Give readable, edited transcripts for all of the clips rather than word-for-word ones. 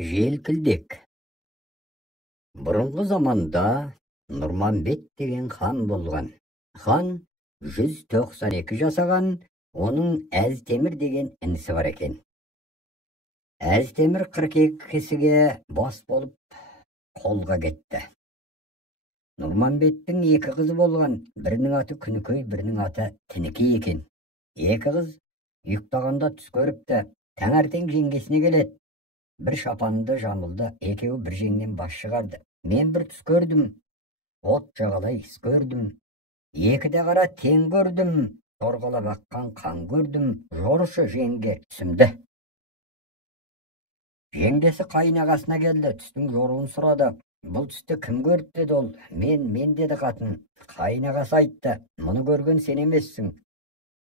Желкілдек. Бұрынғы заманда Нұрманбет деген хан болған. Хан 192 жасаған, оның Әзтемір деген інісі бар екен. Әзтемір 42 кісіге бас болып қолға кетті. Нұрманбеттің екі қызы болған, бірінің аты Күнікөй, бірінің аты Тінікей екен. Екі қыз ұйықтағанда түс көріпті, таңертең жеңгесіне келеді. Bir şapandı jamıldı, ekevi bir jеңнен бас шығарды. Мен бір түс көрдім, от жағалай іс көрдім. Екіде қара тең көрдім, торғалап аққан қан көрдім, жорышы жеңге түсімді. Жеңгесі қайынағасына келді, түстің жоруын сұрады. Бұл түсті кім көрді деді ол. Мен деді қатын. Қайынағасы айтты, мұны көрген сен емессің.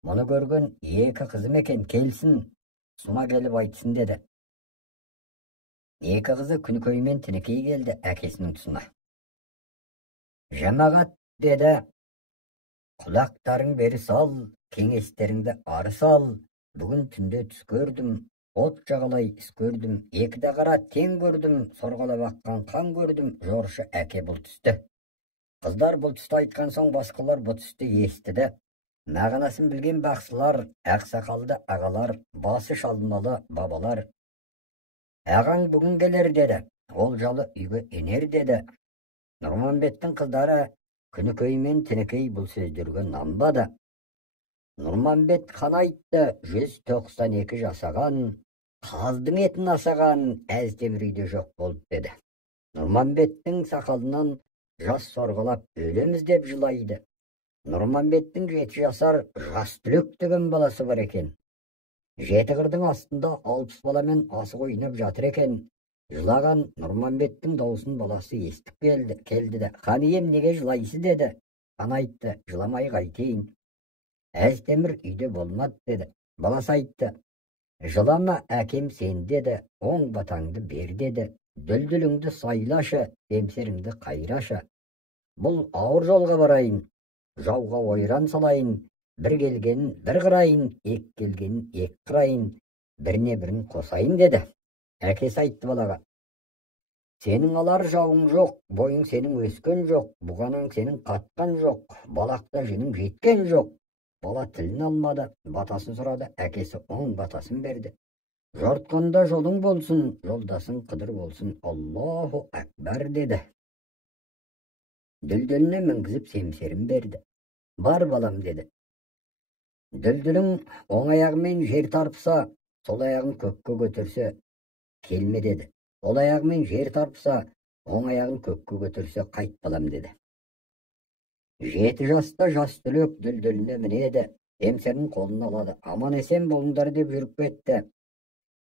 Мұны көрген екі қызым екен, келсін, сума келіп айтсын деді. Екі қызы Күнікөй мен Тінікей келді әкесінің тұсына. Жамағат деді, құлақтарың бері сал, кеңестеріңді ары сал. Бүгін түнде түс көрдім, от жағалай іс көрдім, екіде қара тең көрдім, сорғалап аққан қан көрдім, жорышы әке бұл түсті. Қыздар бұл түсті айтқан соң басқалар бұл түсті естіді. Мағынасын білген бақсылар, ақсақалды ағалар, басы шалмалы бабалар. Ағаң бүгін келер деді, ол жалы үйге енер деді. Нұрманбеттің қыздары Күнікөй мен Тінікей бұл сөздерге нанбады. Нұрманбет хан айтты, 192 жасаған, қаздың етін асаған, Әзтемір үйде жоқ болып деді. Нұрманбеттің сақалынан жас сорғалап өлеміз деп жылайды. Нұрманбеттің 7 жасар жас түлек деген баласы бар екен. Жеті қырдың астында 60 баламен асық ойнап жатыр екен. Жылаған Нұрманбеттің даусын баласы естіп келді де, хан ием неге жылайсыз деді. Хан айтты, жыламай қайтейін. Әзтемір үйде болмады деді. Баласы айтты, жылама әкем сен деді, оң батаңды бер деді. Дүлдүліңді сайлашы, демсеріңді қайрашы. Бұл ауыр жолға барайын, жауға ойран салайын. Bir келгенін бір қырайын, ек келгенін ек қырайын, біріне бірін қосайын деді. Әкесі айтты балаға, сенің алар жауың жоқ, бойың сенің өскен жоқ, бұғанаң сенің қатқан жоқ, балақта женің жеткен жоқ. Бала тілін алмады, батасын сұрады, әкесі оң батасын берді. Жортқанда жолың болсын, жолдасың қыдыр болсын, Аллаху әкбар деді. Дүлдүліне мінгізіп семсерін берді. Бар балам деді. Дүлдүлің оң аяғымен жер тарпса, сол аяғын көкке көтерсе, келме деді. Сол аяғымен жер тарпса, оң аяғын көкке көтерсе, қайт балам деді. 7 жаста жас түлек дүлдүліне мінеді, семсерін қолын алады. Аман есен болыңдар деп жүріп кетті.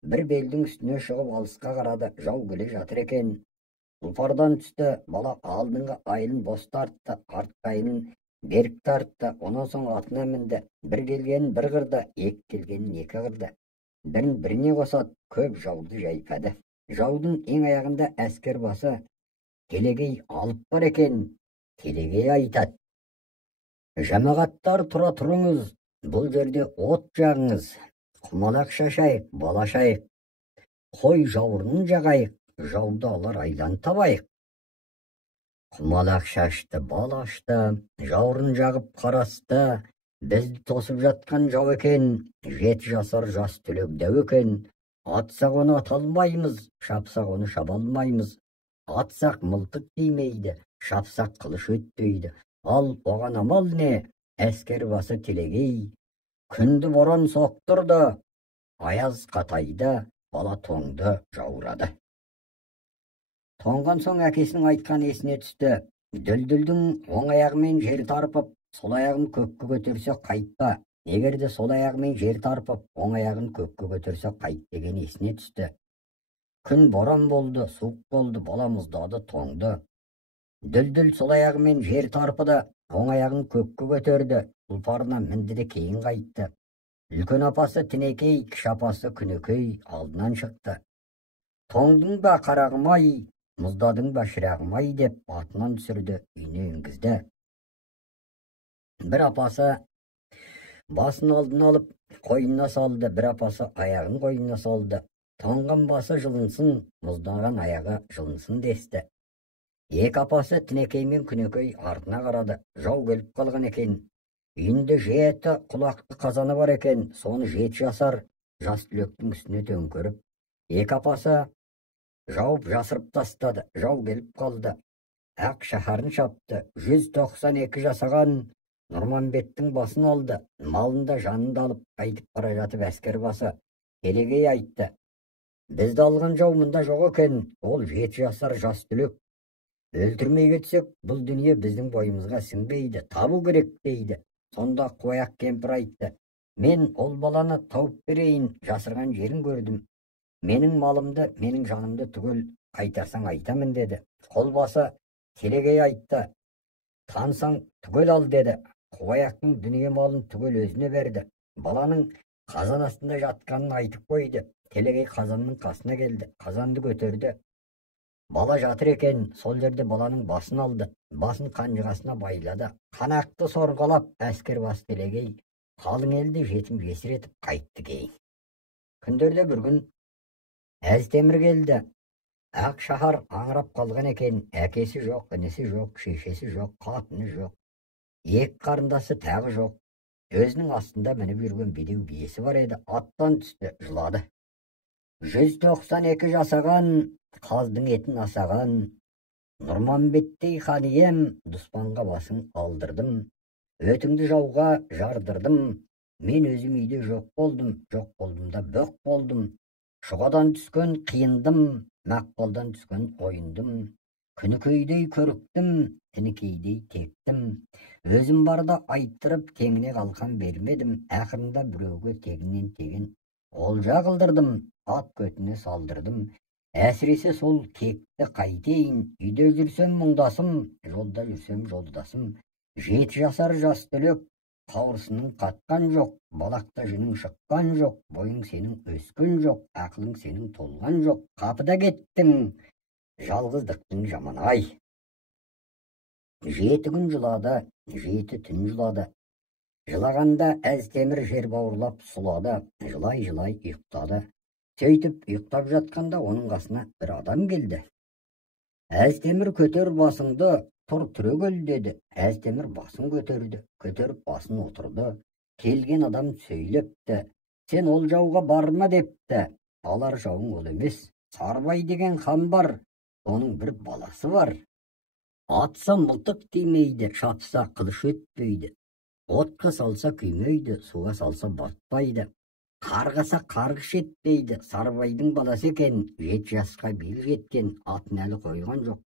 Bir белдің үстіне шығып алысқа қарады, жау келе жатыр екен. Тұлпардан түсті, бала алдыңғы айылын бос тартты, артқы айылын берік тартты, онан соң атына мінді. Bir келгенін бір қырды, ек келгенін екі қырды. Бірін біріне қосады, көп жауды жайпады. Жаудың ең аяғында әскер басы Телегей алып бар екен. Телегей айтады, жамағаттар тұра тұрыңыз, бұл жерде от жағыңыз, құмалақ шашайық, бала шайық, қой жауырынын жағайық, жауды алар айлан табайық. Құмалақ шашты, бал ашты, жауырын жағып қарасты, бізді тосып жатқан жау екен, 7 жасар жас түлек дәу екен. Атсақ оны ата алмаймыз, шапсақ оны шаба алмаймыз. Атсақ мылтық тимейді, шапсақ қылыш өтпейді. Ал оған амал не? Әскер басы Телегей күнді боран соқтырды, аяз қатайды, бала тоңды жаурады. Тоңған соң әкесінің айтқан есіне түсті. Дүлдүлдің оң аяғымен жер тарпып, сол аяғын көкке көтерсе қайтпа. Егерде сол аяғымен жер тарпып, оң аяғын көкке көтерсе қайт деген есіне түсті. Күн боран болды, суық болды, бала мұздады, тоңды. Дүлдүл сол аяғымен жер тарпыды, оң аяғын көкке көтерді, тұлпарына мінді де кейін қайтты. Үлкен апасы Тінекей, кіші апасы Күнікөй алдынан шықты. Тоңдың ба қарағым-ай, мұздадың ба шырағым-ай деп атынан түсірді, үйіне енгізді. Bir апасы басын алдына алып қойнына салды, бір апасы аяғын қойнына салды. Тоңған басы жылынсын, мұздаған аяғы жылынсын десті. Екі апасы Тінекей мен Күнекей артына қарады. Жау келіп қалған екен. Үйінде 7 құлақты қазаны бар екен. Соны 7 жасар жас түлектің үстіне төңкеріп, екі апасы жауып жасырып тастады. Жау келіп қалды. Ақ шаһарын шапты. 192 жасаған Нұрманбеттің басын алды. Малында жанында алып қайтып бара жатып әскер басы Телегей айтты: "Бізді алған жау мұнда жоқ екен. Ол 7 жасар жас түлек. Өлтірмей кетсек, бұл дүние біздің бойымызға сіңбейді. Табу керек" дейді. Сонда қояқ кемпір айтты: "Мен ол баланы тауып берейін. Жасырған жерін көрдім. Менің малымды, менің жанымды түгел қайтарсаң айтамын" деді. Қолбасы Телегей айтты: "Тансаң түгел ал" деді. Қояқтың дүние малын түгел өзіне берді. Баланың қазан астында жатқанын айтып қойды. Телегей қазанның қасына келді. Қазанды көтерді. Бала жатыр екен. Сол жерде баланың басын алды. Басын қанжығасына байлады. Қанақты сорғалап әскер бас Телегей қалың елді жетім жесір етіп қайтты кейін. Күндерде бір күн Әз Темір келді. Ақ шаһар аңырап қалған екен. Әкесі жоқ, інісі жоқ, шешесі жоқ, қатыны жоқ. Екі қарындасы тағы жоқ. Өзінің астында мініп жүрген бедеу биесі бар еді. Аттан түсті, жылады. 192 жасаған қаздың етін асаған, Нұрманбеттей хан ием, дұспанға басын алдырдым. Өтіңді жауға жардырдым. Мен өзім үйде жоқ болдым да бөк болдым. Шұғадан түскен қиындым, мақпалдан түскен ойындым. Күнікейдей көріктім, Тінекейдей тектім. Өзім барда айттырып, теңіне қалқан бермедім. Ақырында біреуге тегінен тегін олжа қылдырдым, ат көтіне салдырдым. Әсіресе сол кекті қайтейін. Үйде жүрсем мұңдасым, жолда жүрсем жолдасым. 7 жасар жас түлек, қауырсының қатқан жоқ. Балақта жүнің шыққан жоқ. Бойың сенің өскен жоқ. Ақылың сенің толған жоқ. Қапыда кеттің, жалғыздықтың жаман-ай. 7 күн жылады, 7 түн жылады. Жылағанда Әз Темір жер бауырлап сұлады. Жылай-жылай ұйықтады. Сөйтіп ұйықтап жатқанда оның қасына бір адам келді. Әз Темір, көтер басыңды, тұр түрегел деді. Әз Темір басын көтерді, көтеріп басын отырды. Келген адам сөйлепті: "Сен ол жауға барма" депті. "Алар жауың ол емес. Сарыбай деген хан бар, оның бір баласы бар. Атса мылтық тимейді, шапса қылыш өтпейді. Отқа салса күймейді, суға салса батпайды. Қарғаса қарғыш етпейді. Сарыбайдың баласы екен, 7 жасқа бел жеткен, атын әлі қойған жоқ.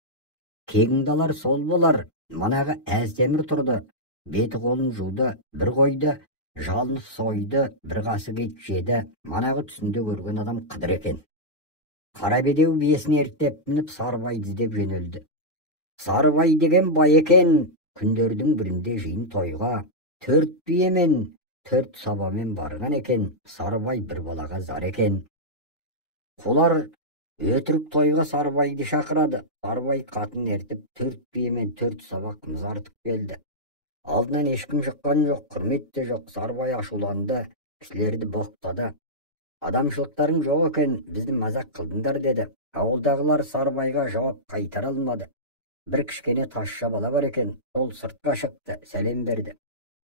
Кегіңді алар сол болар." Манағы Әз Темір тұрды. Беті қолын жуды, бір қойды, жалынып сойды, бір қасық ет жеді. Манағы түсінде көрген адам Қыдыр екен. Қара бедеу биесін ерттеп мініп Сарыбайды іздеп жөнелді. Сарыбай деген бай екен. Күндердің бірінде жиын тойға 4 биемен, 4 сабамен барған екен. Сарыбай бір балаға зар екен. Құлар өтірік тойға Сарыбайды шақырады. Сарыбай қатын ертіп 4 биемен 4 саба қымыз артып келді. Алдынан ешкім шыққан жоқ, құрмет те жоқ. Сарыбай ашуланды, кісілерді боқтады. "Адамшылықтарың жоқ екен, бізді мазақ қылдыңдар" деді. Ауылдағылар Сарыбайға жауап қайтара алмады. Бір кішкене тазша бала бар екен, сол сыртқа шықты, сәлем берді.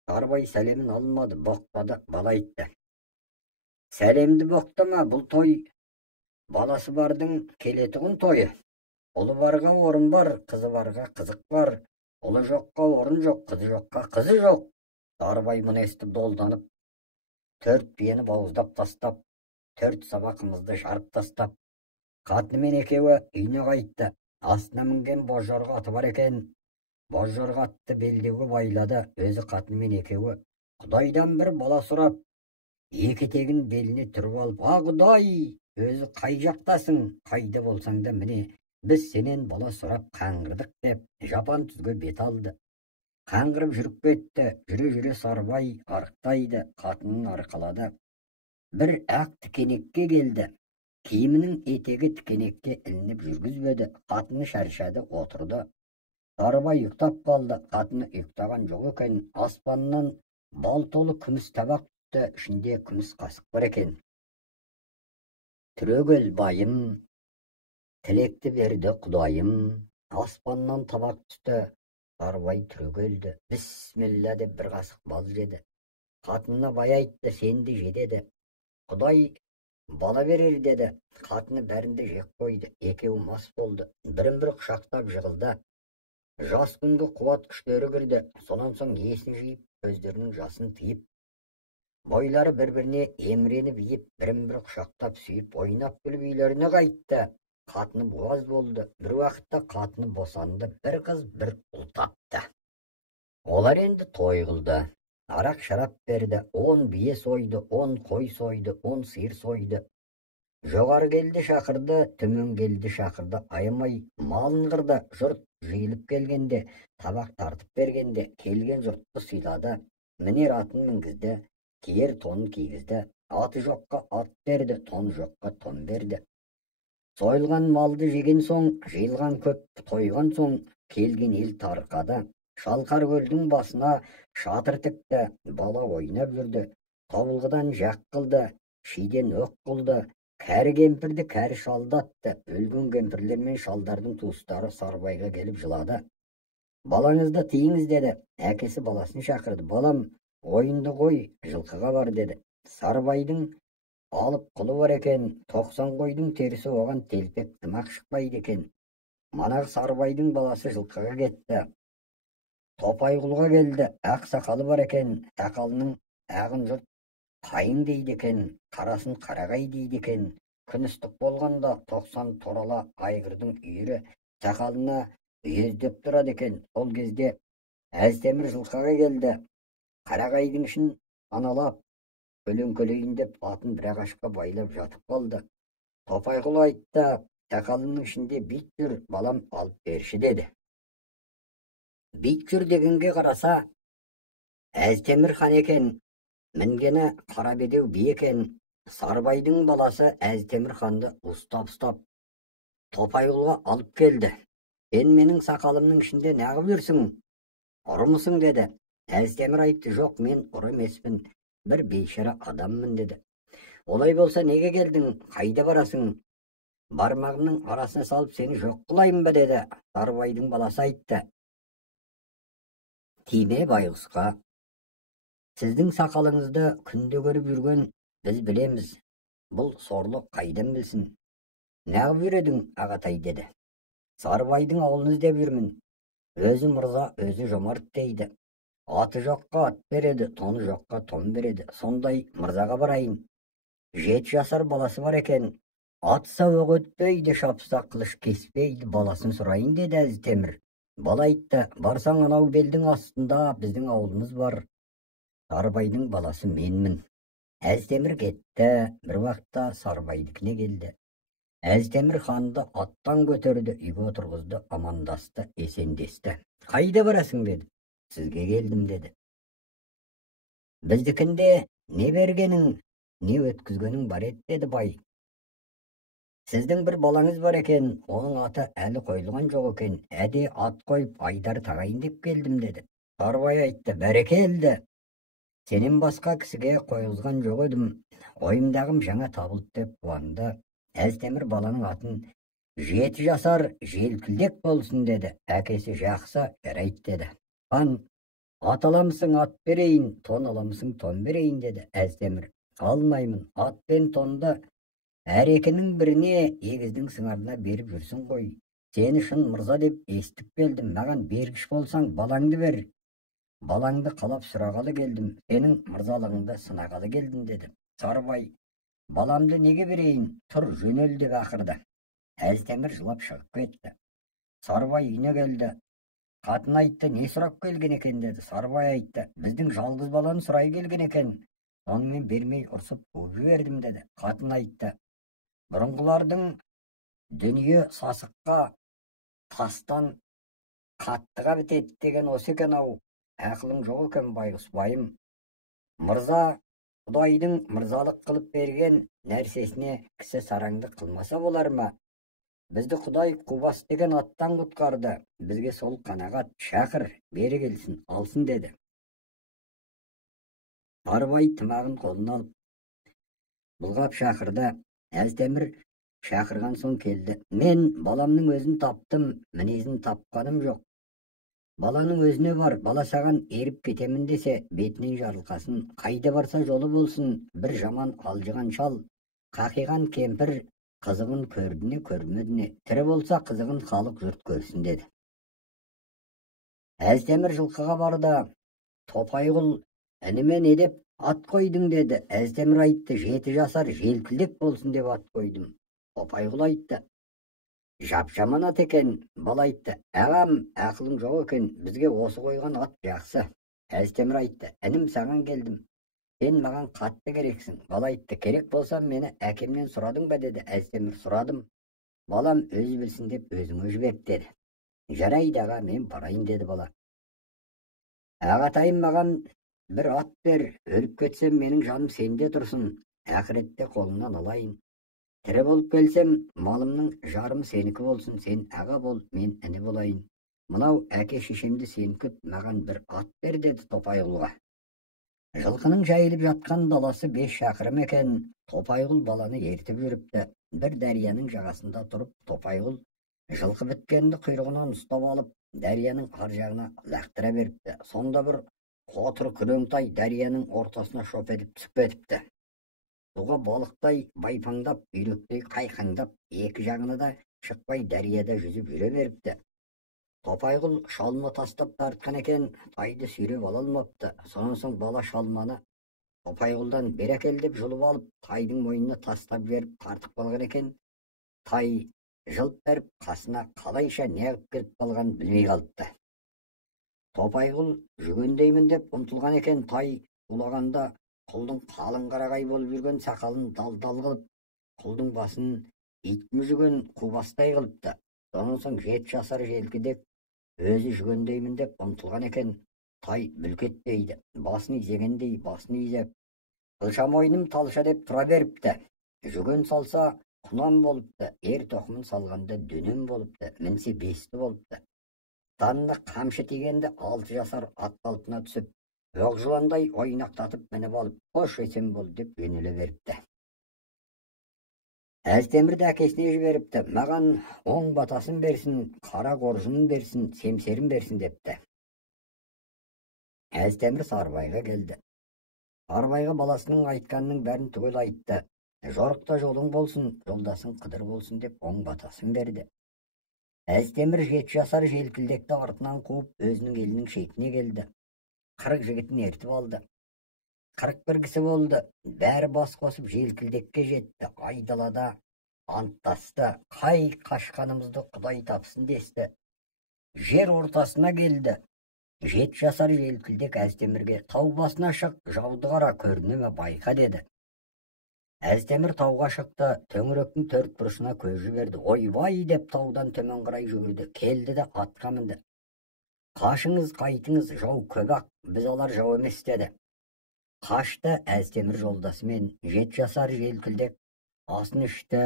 Сарыбай сәлемін алмады, боқтады. Бала айтты: "Сәлемді боқтама, бұл той баласы бардың келетұғын тойы. Ұлы барға орын бар, қызы барға қызық бар. Ұлы жоққа орын жоқ, қызы жоққа қызы жоқ." Сарыбай мұны естіп долданып, 4 биені бауыздап тастап, 4 саба қымызды жарып тастап, қатынымен екеуі үйіне қайтты. Астына мінген бозжорға аты бар екен. Бозжорға атты белдеуге байлады. Өзі қатынымен екеуі Құдайдан бір бала сұрап, екі тегін беліне түріп алып: "А Құдай, өзі қай жақтасың? Қайда болсаң да міне, біз сенен бала сұрап қаңғырдық" деп жапан түзге бет алды. Қаңғырып жүріп кетті. Жүре-жүре Сарыбай арықтайды, қатынын арқалады. Бір ақ тікенекке келді. Киімінің етегі тікенекке ілініп жүргізбеді. Қатыны шаршады, отырды. Сарыбай ұйықтап қалды. Қатыны ұйықтаған жоқ екен. Аспаннан бал толы күміс табақ түсті. Ішінде күміс қасық бар екен. Түрегел байым, тілекті берді құдайым, аспаннан табақ түсті, Сарыбай түрегелді, бісміллә деп бір қасық бал жеді. Қатынына бай айтты, сенді же деді. Құдай бала берер деді. Қатыны бәрінді жек қойды, екеуі мас болды, бірін-бірі құшақтап жығылды. Жас күнгі қуат күштері кірді, сонан соң есін жиып, көздерінің жасын тыйып, бойлары бір-біріне еміреніп иіп, бірін-бірі құшақтап сүйіп, ойнап күліп үйлеріне қайтты. Қатыны буаз болды, бір уақытта қатыны босанды, бір қыз бір ұл тапты. Олар енді той қылды. Арақ шарап берді, 10 бие сойды, 10 қой сойды, 10 сиыр сойды. Жоғары келді шақырды, төмен келді шақырды, аямай малын қырды. Жұрт жиылып келгенде, табақ тартып бергенде, келген жұртты сыйлады. Мінер атын мінгізді, киер тонын кигізді. Аты жоққа ат берді, тон жоққа тон берді. Сойылған малды жеген соң, жиылған көп тойған соң, келген ел тарқады. Шалқар көлдің басына шатыр тікті, бала ойнап жүрді. Тобылғыдан жақ қылды, шиден өк қылды. Кәрі кемпірді кәрі шалдатты. Өлген кемпірлер мен шалдардың туыстары Сарыбайға келіп жылады. Балаңызды тиіңіз деді. Әкесі баласын шақырды. Балам, ойынды қой, жылқыға бар деді. Сарыбайдың алып құлы бар екен, 90 қойдың терісі оған телпек тымақ шықпайды екен. Манағы Сарыбайдың баласы жылқыға кетті. Топайғұлға келді, ақ сақалы бар екен, сақалының ағын жұрт қайың дейді екен, қарасын қарағай дейді екен. Күн ыстық болғанда 90 торала айғырдың үйірі сақалына үйездеп тұрады екен. Сол кезде Әзтемір жылқыға келді. Қарағайдың ішін аналап, көлең деп атын бір ағашқа байлап жатып қалды. Топайғұл айтты, сақалының ішінде бит жүр, балам алып берші деді. Бит жүр дегенге қараса, Әзтемір хан екен, мінгені Қарабедеу би екен. Сарыбайдың баласы Әзтемір ханды ұстап, Топайғұлға алып келді. Сен менің сақалымның ішінде неғып жүрсің? Ұры мұсың деді. Әзтемір айтты, жоқ, мен ұры емеспін, бір бейшара адаммын деді. Олай болса неге келдің, қайда барасың? Бармағымның арасына салып сені жоқ қылайын ба деді. Сарыбайдың баласы айтты, тиме байғұсқа, сіздің сақалыңызды күнде көріп жүрген біз білеміз. Бұл сорлы қайдан білсін? Неғып жүредің, ағатай деді. Сарыбайдың ауылын іздеп жүрмін. Өзі мырза, өзі жомарт дейді. Аты жоққа ат береді, тоны жоққа тон береді. Сондай мырзаға барайын. 7 жасар баласы бар екен. Атса оқ өтпейді, шапса қылыш кеспейді, баласын сұрайын деді Әзтемір. Бала айтты, барсаң анау белдің астында біздің ауылымыз бар. Сарыбайдың баласы менмін. Әзтемір кетті, бір уақытта Сарыбайдікіне келді. Әзтемір ханды аттан көтерді, үйге отырғызды, амандасты, есендесті. Қайда барасың деді. Сізге келдім деді. Біздікінде не бергенің, не өткізгенің бар еді деді бай. Сіздің бір балаңыз бар екен, оның аты әлі қойылған жоқ екен, әде ат қойып Айдар тағайын деп келдім деді. Сарыбай айтты, бәрекелді. Сенен басқа кісіге қойылған жоқ едім, ойымдағым жаңа табылды деп қуанды. Әзтемір баланың атын 7 жасар желкілдек болсын деді. Әкесі жақсы, жарайды деді. Хан, ат аламысың, ат берейін, тон аламысың, тон берейін деді. Әзтемір, алмаймын, ат пен тонды әр екінің біріне егіздің сыңарына беріп жүрсің ғой. Сені шын мырза деп естіп келдім, маған бергіш болсаң балаңды бер. Балаңды қалап сұрағалы келдім, сенің мырзалығыңды сынағалы келдім деді. Сарыбай, баламды неге берейін, тұр жөнел деп ақырды. Әзтемір жылап шығып кетті. Сарыбай үйіне келді. Қатын айтты, не сұрап келген екен деді. Сарыбай айтты, біздің жалғыз баланы сұрай келген екен. Онымен бермей ұрсып қуып жібердім деді. Қатын айтты, бұрынғылардың дүние сасыққа, тастан қаттыға бітеді деген осы екен ау. Ақылың жоқ екен байғұс байым. Мырза Құдайдың мырзалық қылып берген нәрсесіне кісі сараңды қылмаса болар ма? Бізді Құдай Қубас деген аттан құтқарды. Бізге сол қанағат, шақыр, бері келсін, алсын деді. Сарыбай тымағын қолына алып, бұлғап шақырды. Әздемір шақырған соң келді. Мен баламның өзін таптым, мінезін тапқаным жоқ. Баланың өзіне бар, бала саған еріп кетемін десе, бетінен жарылқасын, қайда барса жолы болсын, бір жаман алжыған шал, қақиған кемпір, қызығын көрдіне көрмедіне, тірі болса қызығын халық жұрт көрсін деді. Әздемір жылқыға барды. Топайғұл, ініме не деп ат қойдың деді. Әздемір айтты, 7 жасар желкілдек болсын деп ат қойдым. Топайғұл айтты, жап-жаман ат екен. Бала айтты, ағам, ақылың жоқ екен, бізге осы қойған ат жақсы. Әздемір айтты, інім саған келдім, сен маған қатты керексің. Бала айтты, керек болса мені әкемнен сұрадың ба деді. Әздемір, сұрадым. Балам өзі білсін деп өзіңе жіберді деді. Жарайды аға, мен барайын деді бала. Ағатайым, маған бір ат бер, өліп кетсем менің жаным сенде тұрсын, ақыретте қолыңнан алайын. Тірі болып келсем, малымның жарым сенікі болсын, сен аға бол, мен іні болайын. Мынау әке шешемді сенкіп, маған бір ат бер деді Топайғұлға. Жылқының жайылып жатқан даласы 5 шақырым екен. Топайғұл баланы ертіп жүріпті. Бір дарияның жағасында тұрып, Топайғұл жылқы біткенді құйрығынан ұстап алып, дарияның ар жағына лақтыра беріпті. Сонда бір қотыр күреңтай дарияның ортасына шоп етіп түсіп кетіпті. Суға балықтай байпаңдап, үйректей қайқаңдап, екі жағына да шықпай дарияда жүзіп жүре беріпті. Топайғұл шалма тастап тартқан екен, тайды сүйреп ала алмапты. Сонан соң бала шалманы Топайғұлдан бер әкел деп жұлып алып, тайдың мойнына тастап жіберіп тартып қалған екен. Тай жылт беріп, қасына қалайша неғып келіп қалған білмей қалыпты. Топайғұл жүгендеймін деп ұмтылған екен. Тай улағанда құлдың қалың қарағай болып жүрген сақалын дал-дал қылып, құлдың басын ит мүжіген қубастай қылыпты. Сонан соң 7 жасар желкідек өзі жүгендеймін деп ұмтылған екен. Тай бүлкетпейді, басын изегендей басын изеп, қылша мойным талша деп тұра беріпті. Жүген салса құнан болыпты, ер тоқымын салғанда дөнен болыпты, мінсе бесті болыпты. Танына қамшы тигенде 6 жасар ат қалпына түсіп, оқ жыландай ойнақтатып мініп алып, қош есен бол деп жөнеле беріпті. Әздемірді әкесіне жіберіпті. Маған оң батасын берсін, қара қоржынын берсін, семсерін берсін депті. Әздемір Сарыбайға келді. Сарыбайға баласының айтқанының бәрін түгел айтты. Жорықта жолың болсын, жолдасың қыдыр болсын деп оң батасын берді. Әздемір 7 жасар желкілдекті артынан қуып, өзінің елінің шетіне келді. 40 жігітін ертіп алды. 41 кісі болды. Бәрі бас қосып желкілдекке жетті. Айдалада анттасты. Қай қашқанымызды Құдай тапсын десті. Жер ортасына келді. 7 жасар желкілдек Әздемірге, тау басына шық, жауды қара, көрінеме байқа деді. Әздемір тауға шықты, төңіректің 4 бұрышына көз жіберді. Ойбай деп таудан төмен қарай жүгірді. Келді де атқа мінді. Қашыңыз, қайтыңыз, жау көп ақ, біз олар жау емес деді. Қашты Әздемір жолдасымен. 7 жасар желкілдек асын ішті,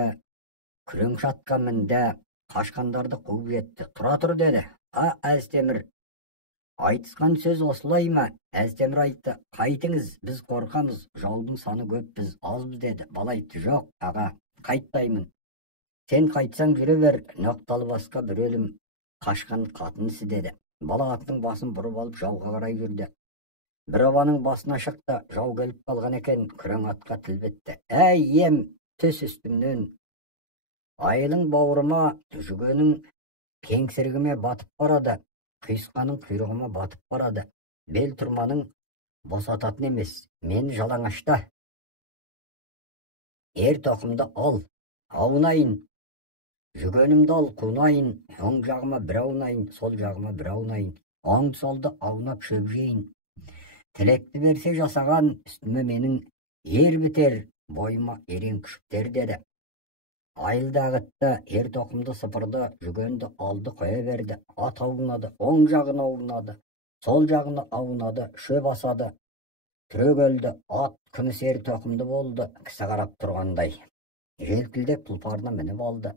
күрең шатқа мінді, қашқандарды қуып жетті. Тұра тұр деді. Әздемір, айтысқан сөз осылай ма? Әздемір айтты, қайтыңыз, біз қорқамыз, жаудың саны көп, біз азбыз деді. Бала айтты, жоқ аға, қайтпаймын. Сен қайтсаң жүре бер, ноқталы басқа бір өлім, қашқан қатынысы деді. Бала аттың басын бұрып алып жауға қарай жүрді. Бір обаның басына шықты, жау келіп қалған екен, күрең атқа тіл бітті. Әй ем, түс үстімнен. Айылың бауырыма, жүгенің кеңсірігіме батып барады, құйысқаның құйрығыма батып барады. Бел тұрманың босататын емес, мені жалаңашта. Ер тоқымды ал, аунайын. Жүгенімді ал, қунайын. Оң жағыма бір аунайын, сол жағыма бір аунайын. Оң солды аунап шөп жейін. Тілекті берсе жасаған, үстіме менің ер бітер, бойыма ерен күшіктер деді. Айылды ағытты, ер тоқымды сыпырды, жүгенді алды қоя берді. Ат аунады, оң жағына аунады, сол жағына аунады, шөп асады. Түрегелді, ат күміс ер тоқымды болды, кісі қарап тұрғандай. Желкілдек тұлпарына мініп алды.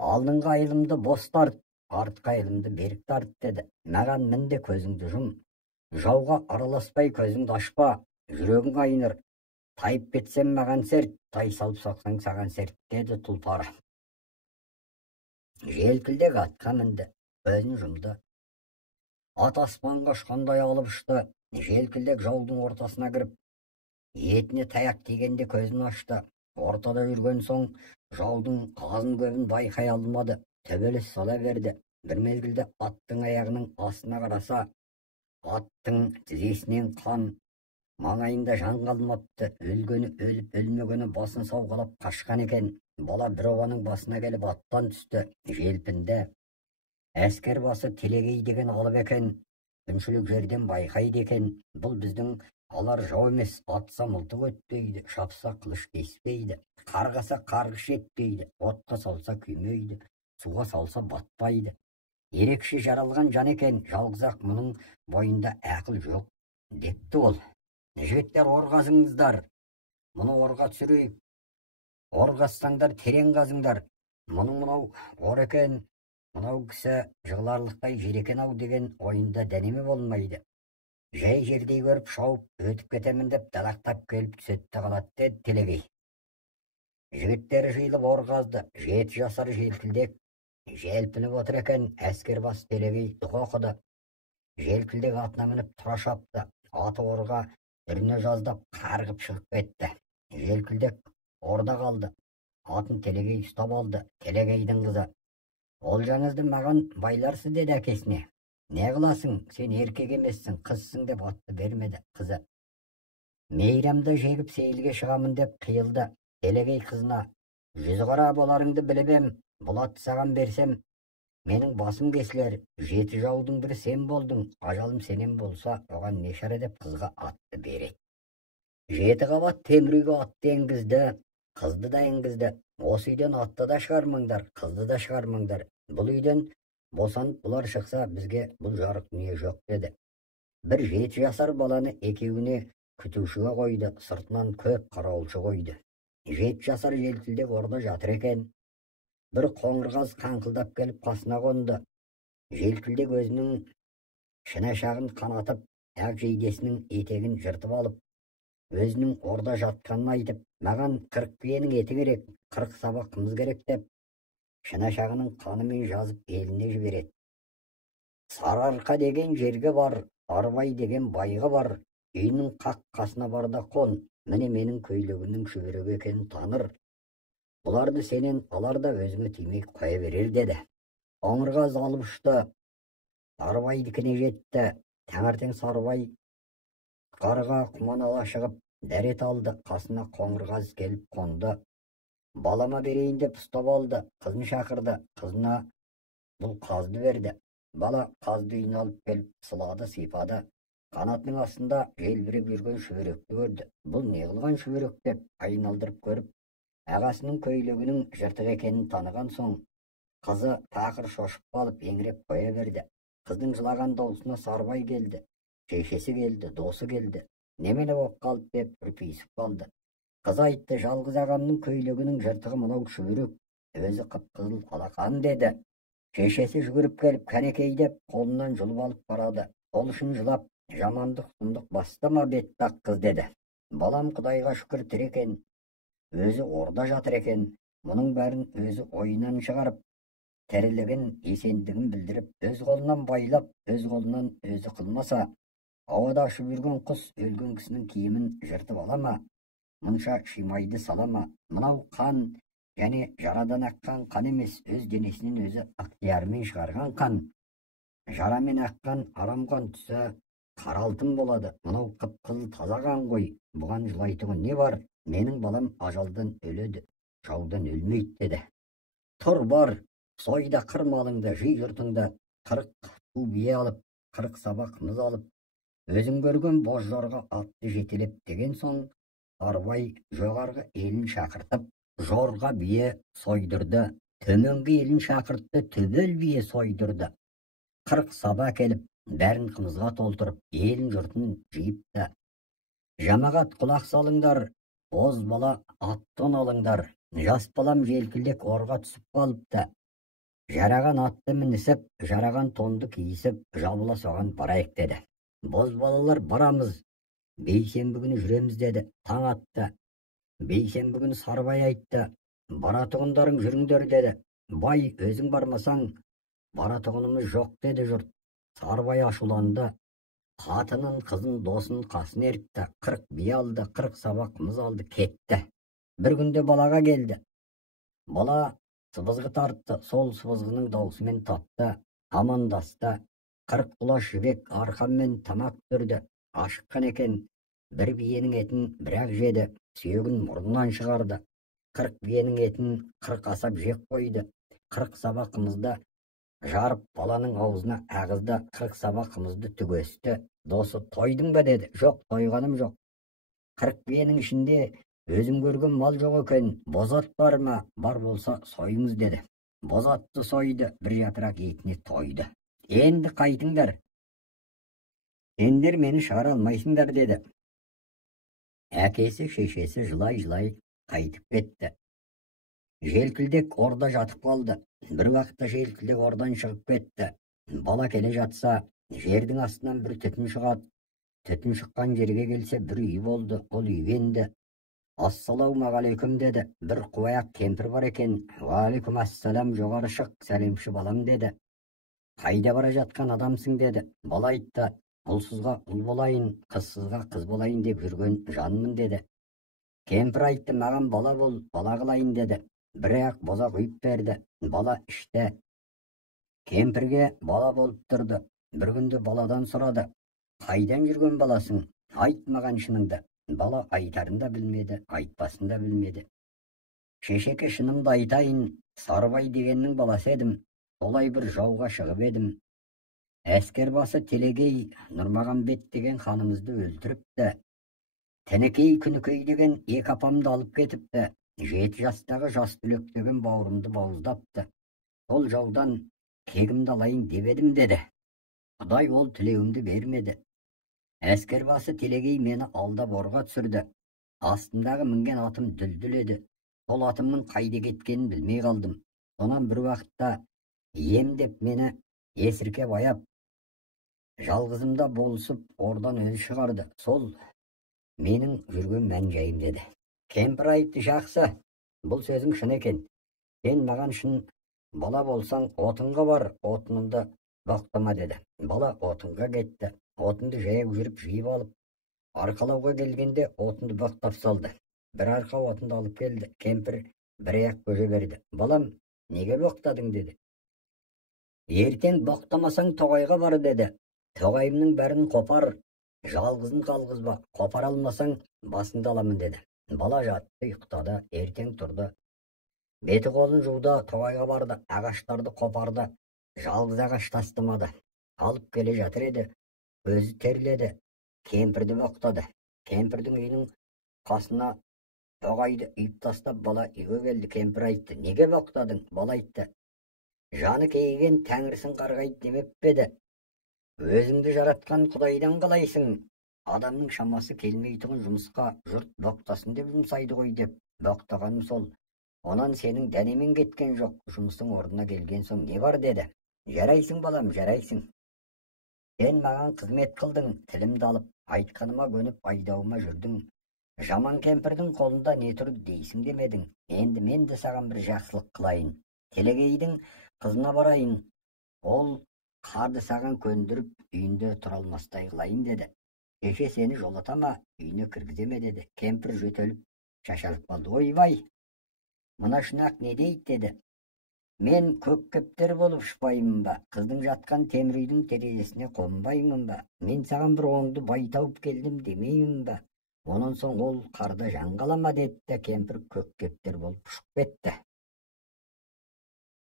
Алдыңғы айылымды бос тарт, артқы айылымды берік тарт деді. Маған мінді, көзіңді жұм. Жауға араласпай көзіңді ашпа, жүрегің айныр. Тайып кетсем маған серт, тай салып соқсаң саған серт, деді тұлпар. Желкілдек атқа мінді, көзін жұмды. Ат аспанға ұшқандай алып ұшты. Желкілдек жаудың ортасына кіріп, етіне таяқ тигенде көзін ашты. Ортада жүрген соң жаудың азын көбін байқай алмады. Төбелес сала берді. Bir mezgilde аттың аяғының астына қараса, аттың тізесінен қан, маңайында жан қалмапты. Өлгені өліп, өлмегені басын сауғалап қашқан екен. Бала бір обаның басына келіп аттан түсті. Желпінде әскер басы Телегей деген алып екен. Күншілік жерден байқайды екен. Бұл біздің алар жау емес, атса мылтық өтпейді, шапса қылыш кеспейді, қарғаса қарғыш етпейді, отқа салса күймейді, суға салса батпайды. Ерекше жаралған жан екен, жалғыз-ақ мұның бойында ақыл жоқ, депті ол. Жігіттер, орғазыңыздар, мұны орға түсірейік. Орғассаңдар терең қазыңдар. Мұның мынау ор екен, мынау кісі жығыларлықтай жер екен-ау деген ойында дәнеме болмайды. Жай жердей көріп шауып өтіп кетемін деп далақтап келіп түсетті қалады, деді Телегей. Жігіттері жиылып орғазды. 7 жасар желкілдек желпініп отыр екен. Әскер бас Телегей дұға оқыды. Желкілдек атына мініп тұра шапты. Аты орға үріне жаздап қарғып шығып кетті. Желкілдек орда қалды. Атын Телегей ұстап алды. Телегейдің қызы: олжаңызды маған байларсы, деді әкесіне. Не қыласың, сен еркек емессің, қызсың, деп атты бермеді. Қызы: мейрамда жегіп сейілге шығамын деп қиылды. Телегей қызына: 100 қара боларыңды біліп ем, бұл атты саған берсем, менің басым кесілер. 7 жаудың бірі сен болдың, ажалым сенен болса, оған не шара, деп қызға атты береді. 7 қабат темір үйге атты енгізді, қызды да енгізді. Осы үйден атты да шығармаңдар, қызды да шығармаңдар. Бұл үйден босанып бұлар шықса, бізге бұл жарық дүние жоқ, деді. Bir 7 жасар баланы екеуіне күтушіге қойды, сыртынан көп қарауылшы қойды. 7 жасар желкілдек орда жатыр екен. Bir қоңырғаз қаңқылдап келіп қасына қонды. Желкілдек өзінің шынашағын қанатып, ақ жейдесінің етегін жыртып алып, өзінің орда жатқанын айтып, маған 40 биенің еті керек, 40 сабақ қымыз керек деп, шынашағының қанымен жазып еліне жібереді. Сарыарқа деген жерге бар, Арбай деген байға бар, үйінің қақ қасына барда қон, міне менің көйлегімнің шүберегі екенін таныр. Бұларды сенен алар да өзіңе тимей қоя берер, деді. Қоңырғаз алып ұшты. Сарыбайдікіне жетті. Таңертең Сарыбай қарға құман ала шығып дәрет алды. Қасына Қоңырғаз келіп қонды. Балама берейін деп ұстап алды. Қызын шақырды. Қызына бұл қазды берді. Бала қазды үйіне алып келіп сылады, сипады. Қанатының астында желбіреп жүрген шүберекті көрді. Бұл не қылған шүберек деп айналдырып көріп, ағасының көйлегінің жыртық екенін таныған соң, қызы тақыр шошып қалып еңіреп қоя берді. Қыздың жылаған даусына Сарыбай келді, шешесі келді, досы келді. Немене болып қалды деп үрпиісіп қалды. Қыз айтты: жалғыз ағамның көйлегінің жыртығы мынау шүберек, өзі қып-қызыл алақан, деді. Шешесі жүгіріп келіп кәнекей деп қолынан жұлып алып барады. Ол үшін жылап: жамандық сұмдық бастама беттақ қыз, деді. Балам Құдайға шүкір тірі екен, өзі орда жатыр екен. Мұның бәрін өзі ойынан шығарып, тірілігін, есендігін білдіріп, өз қолынан байлап, өз қолынан өзі қылмаса, ауада ұшып жүрген құс өлген кісінің киімін жыртып ала ма? Мұнша шимайды сала ма? Мынау қан, және жарадан аққан қан емес, өз денесінен өзі ықтиярымен шығарған қан. Жарамен аққан арам қан түсі қара алтын болады. Мынау қып-қызыл таза қан ғой. Бұған жылайтұғын не бар? Менің балам ажалдан өледі, жаудан өлмейді, деді. Тұр, бар, сойда қыр малыңды, жи жұртыңды, 40 ту бие алып, 40 сабақ қымыз алып, өзің көрген боз жорға атты жетелеп, деген соң Сарыбай жоғарғы елін шақыртып, жорға бие сойдырды. Төменгі елін шақыртты, төбел бие сойдырды. 40 саба келіп, бәрін қымызға толтырып, елін жұртын жиыпты. Жамағат, құлақ салыңдар, боз бала аттан алыңдар. Жас балам желкілдек орға түсіп қалыпты. Жараған атты мінісіп, жараған тонды киісіп, жабыла соған барайық, деді. Боз балалар, барамыз. Бейсенбі күні жүреміз деді. Таң атты. Бейсенбі күні Сарыбай айтты. Баратұғындарың жүріңдер деді. Бай, өзің бармасаң, баратұғынымыз жоқ деді жұрт. Сарыбай ашуланды. Қатынын, қызын, досын қасын ертті. 40 бие алды, 40 сабақ қымыз алды, кетті. Bir günde balaға келді. Бала сыбызғы тартты, сол сыбызғының даусымен татты, амандасты. 40 құлаш жібек арқанмен тамақ түрді. Ашыққан екен, бір биенің етін бірақ жеді, сүйегін мұрнынан шығарды. 40 биенің етін 40 асап жеп қойды. 40 сабақ қымызды жарып баланың аузына ағызды. 40 сабақ қымызды түгесті. Досы, тойдың ба деді. Жоқ, тойғаным жоқ. 40 биенің ішінде өзім көрген мал жоқ екен, бозат бар ма? Бар болса сойыңыз деді. Бозатты сойды, бір жапырақ етіне тойды. Енді қайтыңдар. Сендер мені шығара алмайсыңдар деді. Әкесі, шешесі жылай-жылай қайтып кетті. Желкілдек орда жатып қалды. Бір уақытта желкілдек ордан шығып кетті. Бала келе жатса, жердің астынан бір түтін шығады. Түтін шыққан жерге келсе, бір үй болды. Ол үй енді. Ассалаумағалейкум деді. Бір қуаяқ кемпір бар екен. Уағалейкум ассалам, жоғары шық, сәлемші балам деді. Қайда бара жатқан адамсың деді. Бала айтты, ұлсызға ұл болайын, қызсызға қыз болайын деп жүрген жанмын деді. Кемпір айтты, маған бала бол, бала қылайын деді. Бірақ боза құйып берді. Бала ішті. Кемпірге бала болып тұрды. Bir günde baladan сұрады. Қайдан жүрген баласың? Айт маған шыныңды. Бала айтарын да білмеді, айтпасын да білмеді. Шешеке, шынымды айтайын, Сарыбай дегеннің баласы едім. Олай бір жауға шығып едім. Әскер басы Телегей Нұрмағамбет деген ханымызды өлтіріпті. Тінікей Күнікей деген екі апамды алып кетіпті. 7 жастағы жас түлек деген бауырымды бауыздапты. Ол жаудан кегімді алайын деп едім деді. Құдай ол тілеуімді бермеді. Әскер басы Телегей мені алдап орға түсірді. Астымдағы мінген атым дүлдүл еді. Сол атымның қайда кеткенін білмей қалдым. Сонан бір уақытта ем деп мені есіркеп аяп, жалғызымда болысып ордан өзі шығарды. Сол менің жүрген мән жайым деді. Кемпір айтты, жақсы, бұл сөзің шын екен. Сен маған шын бала болсаң, отынға бар, отынымды боқтама деді. Бала отынға кетті. Отынды жаяу жүріп жиып алып, арқалауға келгенде отынды боқтап салды. Бір арқа отынды алып келді. Кемпір бір аяқ көже берді. Балам, неге боқтадың деді. Ертең боқтамасаң тоғайға бар деді. Тоғайымның бәрін қопар, жалғызын қалғызба, қопар алмасаң басыңды аламын деді. Бала жатты, ұйықтады, ертең тұрды. Беті қолын жуды, тоғайға барды, ағаштарды қопарды, жалғыз ағаш тастамады. Алып келе жатыр еді, өзі терледі, кемпірді боқтады. Кемпірдің үйінің қасына тоғайды үйіп тастап, бала үйге келді. Кемпір айтты, неге боқтадың? Бала айтты, жаны кейген тәңірсін қарғайды демеп педі. Өзіңді жаратқан Құдайдан қалайсың? Адамның шамасы келмейтұғын жұмысқа жұрт боқтасын деп жұмсайды ғой деп боқтағаным сол. Онан сенің дәнемен кеткен жоқ, жұмыстың орнына келген соң не бар деді. Жарайсың балам, жарайсың. Сен маған қызмет қылдың, тілімді алып, айтқаныма көніп айдауыма жүрдің. Жаман кемпірдің қолында не тұрды дейсің демедің. Енді мен де саған бір жақсылық қылайын. Телегейдің қызына барайын. Ол қарды саған көндіріп, үйінде тұра алмастай қылайын деді. Шеше сені жолатама, үйіне кіргіземе деді. Кемпір жөтеліп, шашалып қалды. Ойбай, мына шынақ не дейді деді. Мен көк кептер болып шықпаймын ба? Қыздың жатқан темір үйдің терезесіне қонбаймын ба? Мен саған бір оңды бай тауып келдім демеймін ба? Онан соң ол қарда жан қалама деді де кемпір көк кептер болып ұшып кетті.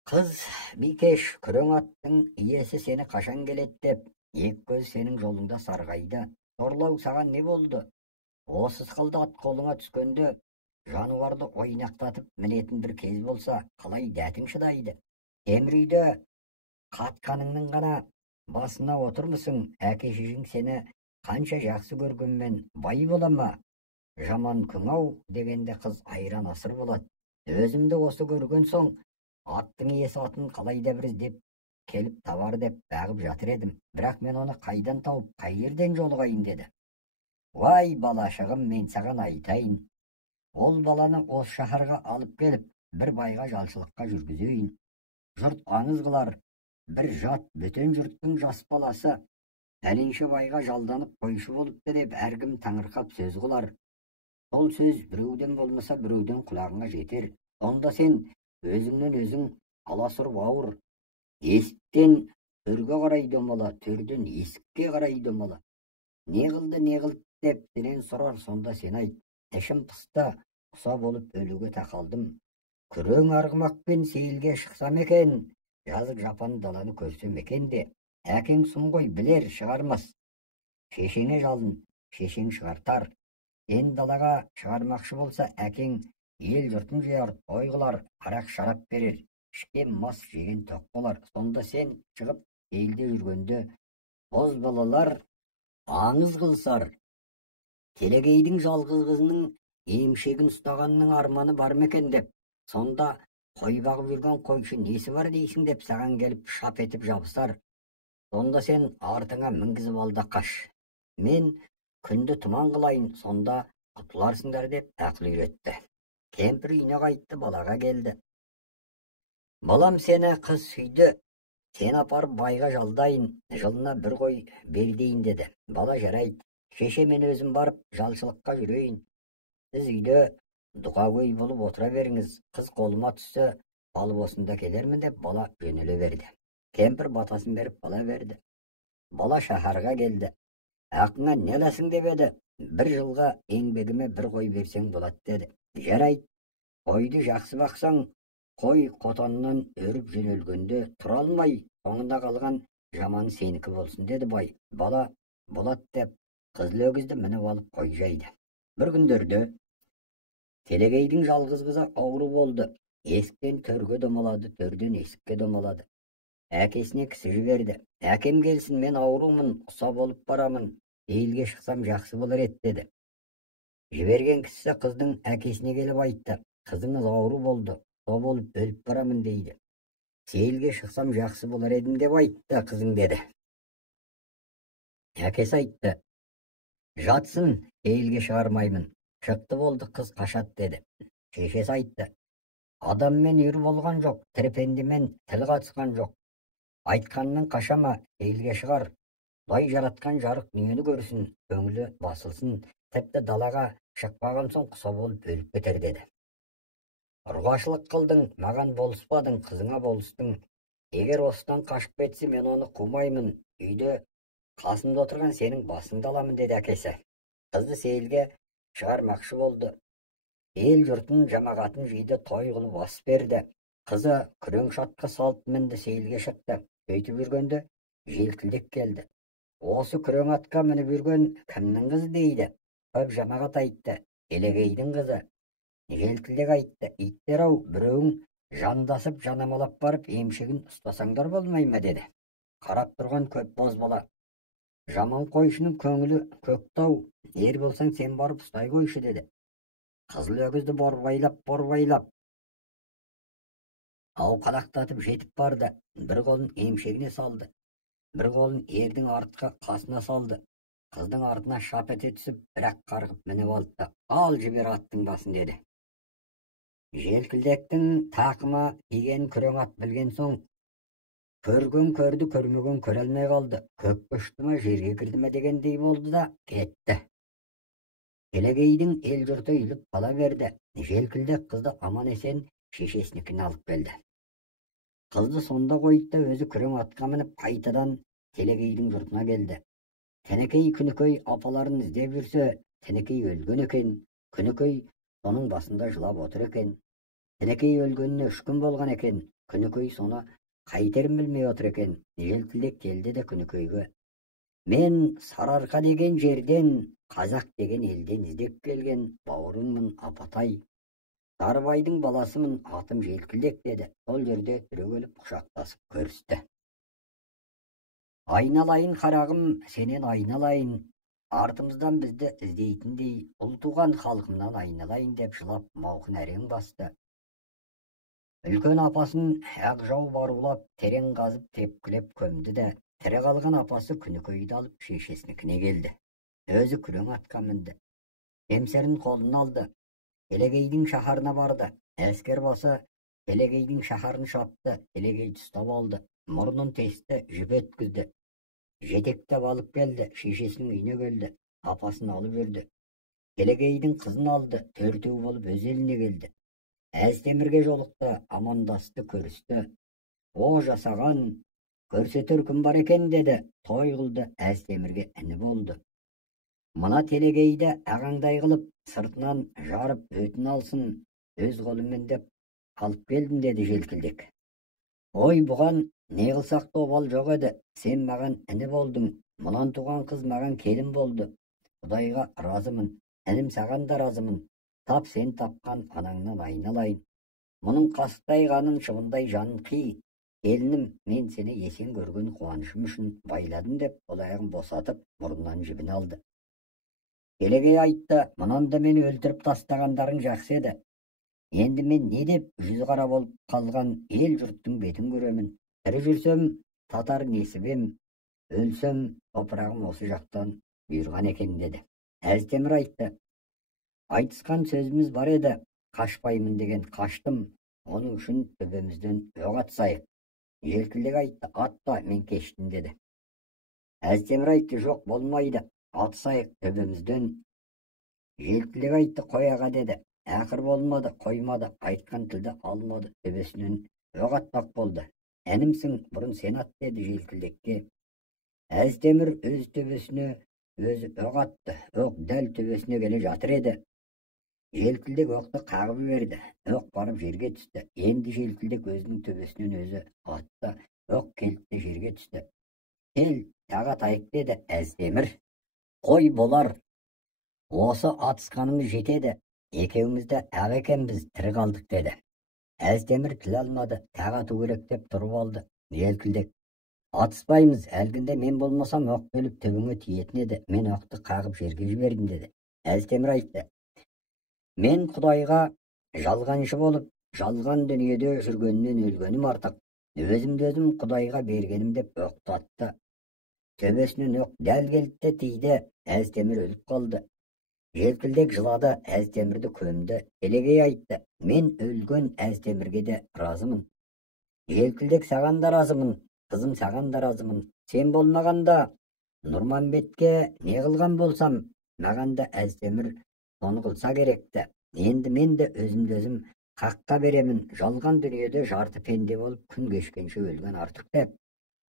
Қыз, бикеш, күрең аттың иесі сені қашан келеді деп, екі көз сенің жолыңда сарғайды. Сорлау саған не болды? Осы сықылды ат қолыңа түскенде, жануарды ойнақтатып мінетін бір кез болса, қалай дәтің шыдайды? Темір үйде қатқаныңның ғана басына отырмысың, әке шешең сені қанша жақсы көргенмен бай бола ма? Жаман күң-ау дегенде қыз айран асыр болады. Өзімді осы көрген соң, аттың иесі атын қалайда бір іздеп келіп табар деп бағып жатыр едім. Бірақ мен оны қайдан тауып, қай жерден жолығайын деді. Vay balaşығым, мен саған айтайын. Ол баланы осы шаһарға алып келіп, бір байға жалшылыққа жүргізейін. Жұрт аңыз қылар, бір жат бөтен жұрттың жас баласы пәленше байға жалданып қойшы болыпты деп әркім таңырқап сөз қылар. Сол сөз біреуден болмаса біреуден құлағыңа жетер. Онда сен өзіңнен өзің аласұрып ауыр. Есіктен төрге қарай домала, төрден есікке қарай домала. Не қылды деп сенен сұрар, сонда сен айт. Ішім пыста, құса болып өлуге тақалдым. Күрең арғымақпен сейілге шықсам екен, жазық жапан даланы көрсем екен де, әкең сұм ғой, білер шығармас. Шешеңе жалын, шешең шығартар. Сен далаға шығармақшы болса, әкең ел жұртын жияр, той қылар, арақ шарап берер, ішкен мас жеген тоқ болар. Сонда сен шығып елде жүргенде боз балалар аңыз қылсар. Телегейдің жалғыз қызының емшегін ұстағанның арманы бар ма екен деп, сонда қой бағып жүрген қойшы несі бар дейсің деп саған келіп шап етіп жабысар. Сонда сен артыңа мінгізіп ал да қаш. Мен күнді тұман қылайын, сонда құтыларсыңдар деп ақыл үйретті. Кемпір үйіне қайтты, балаға келді. Балам, сені қыз сүйді, сен апарып байға жалдайын, жылына бір қой бердейін деді. Бала жарайды, шеше мен өзім барып жалшылыққа жүрейін. Сіз үйде дұғагөй болып отыра беріңіз, қыз қолыма түссе алып осында келермін деп бала жөнеле берді. Кемпір батасын беріп бала берді. Бала шаһарға келді. Ақыңа не аласың деп еді. Бір жылға еңбегіме бір қой берсең болады деді. Жарайды, қойды жақсы бақсаң, қой қотанынан өріп жөнелгенде тұра алмай, соңында қалған жаман сенікі болсын деді бай. Бала болады деп қызыл өгізді мініп алып қой жайды. Бір күндерде Телегейдің жалғыз қызы ауру болды. Есіктен төрге домалады, төрден есікке домалады. Әкесіне кісі жіберді. Әкем келсін, мен аурумын, құса болып барамын, елге шықсам жақсы болар еді деді. Жіберген кісі қыздың әкесіне келіп айтты. Қызыңыз ауру болды, құса болып өліп барамын дейді. Сейілге шықсам жақсы болар едім деп айтты қызың деді. Әкесі айтты. Жатсын, сейілге шығармаймын. Шықты болды, қыз қашат деді. Шешесі айтты. Адаммен үйір болған жоқ, тірпендімен тіл қатысқан жоқ. Айтқанның қашама, сейілге шығар. Құдай жаратқан жарық дүниені көрсін, көңілі басылсын, тіпті далаға шықпаған соң құса болып өліп кетер деді. Ұрғашылық қылдың, маған болыспадың, қызыңа болыстың. Егер осыдан қашып кетсе, мен оны қумаймын. Үйде қасымда отырған сенің басыңды аламын деді әкесі. Қызды сейілге шығармақшы болды. Ел жұртын жамағатын жиды, той қылып ас берді. Қызы күрең шатқа салып мінді, сейілге шықты. Сөйтіп жүргенде желкілдек келді. Осы күрең атқа мініп жүрген кімнің қызы дейді. Көп жамағат айтты. Телегейдің қызы. Желкілдек айтты. Иттер-ау, біреуің жандасып жанамалап барып емшегін ұстасаңдар болмай ма деді. Қарап тұрған көп боз бала. Жаман қойшының көңілі көктау, ер болсаң сен барып ұстай қойшы деді. Қызыл өгізді борбайлап ауқалақтатып жетіп барды. Бір қолын емшегіне салды, бір қолын ердің артқы қасына салды. Қыздың артына шап ете түсіп, бірақ қарғып мініп алды. Ал жібер аттың басын деді. Желкілдектің тақыма киген күрең ат білген соң, көрген көрді, көрмеген көре алмай қалды. Көк ұшты ма, жерге кірді ме дегендей болды да кетті. Телегейдің ел жұрты үйіліп қала берді. Желкілдек қызды аман есен шешесінікіне алып келді. Қызды сонда қойды да өзі күрең атқа мініп қайтадан Телегейдің жұртына келді. Тенекей Күнікөй апаларын іздеп жүрсе, Тенекей өлген екен. Күнікөй соның басында жылап отыр екен. Тенекей өлгеніне 3 күн болған екен. Күнікөй соны қайтерін білмей отыр екен. Желкілдек келді де Күнікөйге. Мен Сарыарқа деген жерден, қазақ деген елден іздеп келген бауырыңмын апатай. Дарбайдың баласымын, атым Желкілдек деді. Сол жерде түрегеліп құшақтасып көрісті. Айналайын қарағым, сенен айналайын. Артымыздан бізді іздейтіндей, ұл туған халқымнан айналайын деп жылап мауқын әрең басты. Үлкен апасын ақ жау барулап, терең қазып тепкілеп көмді де, тірі қалған апасы Күнікөйді алып шешесінікіне келді. Özü küreң atқа minди. Emserin kolunu aldı. Elegeyдің şaharına vardı. Asker basa Elegeyдің şaharını şaptı. Elegey tutab aldı. Murnun testi jüp ötküzdü. Jetekte balık geldi. Şişesinin üyüne geldi. Apasını alıverdi. Elegeyдің kızını aldı. Törtüğü bolup öz eline geldi. Әзтемірге жолықты, амандасты, көрісті. О жасаған, көрсетер күн бар екен деді. Той қылды, Әзтемірге іні болды. Мына телегейді ағаңдай қылып, сыртынан жарып өтін алсын, өз қолыммен деп алып келдім деді желкілдек. Ой, бұған не қылсақ та обал жоқ еді. Сен маған іні болдың, мұнан туған қыз маған келін болды. Құдайға разымын, інім саған да разымын. Тап сен тапқан анаңнан айналайын. Мұның қастай қанын шыбындай жанын қи. Келінім, мен сені есен көрген қуанышым үшін байладым деп, ол аяғын босатып, мұрнынан жібін алды. Елегей айтты, мұнанда мені өлтіріп тастағандарың жақсы еді. Енді мен не деп жүз қара болып қалған ел жұрттың бетін көремін. Тірі жүрсем, татар несібем, өлсем, топырағым осы жақтан бұйырған екен деді. Әзтемір айтты, айтысқан сөзіміз бар еді, қашпаймын деген қаштым, оның үшін төбемізден оқ атсайық. Желкілдек айтты, атта, мен кештім деді. Әзтемір айтты, жоқ болмайды, атсайық төбемізден. Желкілдек айтты, қояға деді. Ақыр болмады, қоймады, айтқан тілді алмады, төбесінен оқ атпақ болды. Әнімсің, бұрын сен ат деді желкілдекке. Әзтемір өз төбесіне өзі оқ атты, оқ дәл төбесіне келе жатыр еді. Желкілдек оқты қағып берді, оқ барып жерге түсті. Енді желкілдек өзінің төбесінен өзі атты, оқ келді жерге түсті. Кел, тағы тайып деді Әзтемір. Қой болар, осы атысқанымыз жетеді, екеумізді ақ екенбіз, тірі қалдық деді. Әзтемір тіл алмады, тағы ату керек деп тұрып алды. Желкілдек, атыспаймыз, әлгінде мен болмасам оқ бөліп төбіңе тиетін еді, мен оқты қағып жерге жібердім деді. Әзтемір айтты, мен Құдайға жалғаншы болып, жалған дүниеде жүргеннен өлгенім артық. Өзімді өзім Құдайға бергенім деп оқты атты. Төбесінен оқ дәл келді тиді, Әзтемір өліп қалды. Желкілдек жылады, Әзтемірді көмді. Елегей айтты, мен өлген Әзтемірге де разымын. Желкілдек саған да разымын, қызым саған да разымын. Сен болмағанда Нұрманбетке не қылған болсам, маған да Әзтемір соны қылса керекті. Енді мен де өзімді өзім қаққа беремін. Жалған дүниеде жарты пенде болып, күн кешкенше өлген артық деп.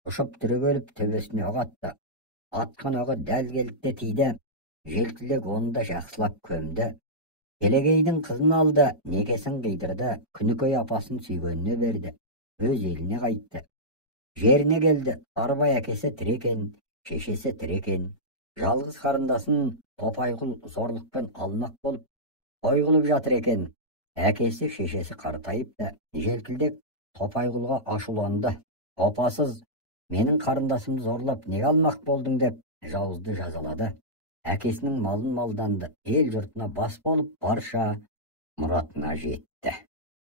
Ұшып түрегеліп төбесіне оқ атты. Атқан оғы дәл келді тиді. Желкілдек оны да жақсылап көмді. Елегейдің қызын алды, некесін қидырды, күнікөй апасын сүйгеніне берді. Өз еліне қайтты. Жеріне келді, Сарыбай әкесі тірі екен, шешесі тірі екен. Жалғыз қарындасын Топайғұл зорлықпен алмақ болып, той қылып жатыр екен. Әкесі шешесі қартайыпты. Желкілдек Топайғұлға ашуланды. Опасыз, менің қарындасымды зорлап не алмақ болдың деп жауызды жазалады. Әкесінің малын малданды. Ел жұртына бас болып, барша мұратына жетті.